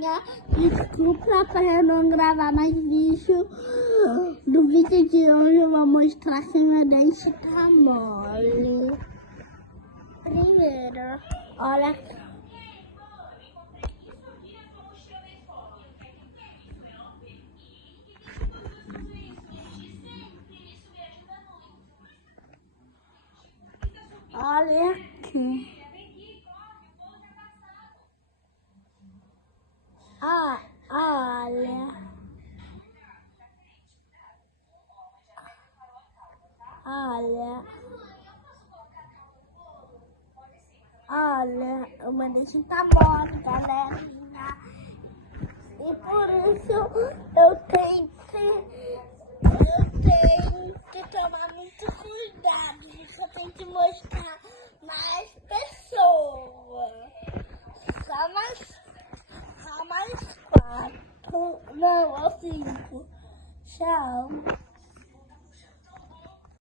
galerinha, desculpa para eu não gravar mais vídeo. No vídeo de hoje eu vou mostrar se meu dente tá mole. Primeiro, olha aqui. Olha aqui. Olha. Olha, o meu dente tá mole, galerinha. E por isso eu tenho que tomar muito cuidado. Porque eu tenho que mostrar mais pessoas. Só mais 4. Não, ou 5. Tchau.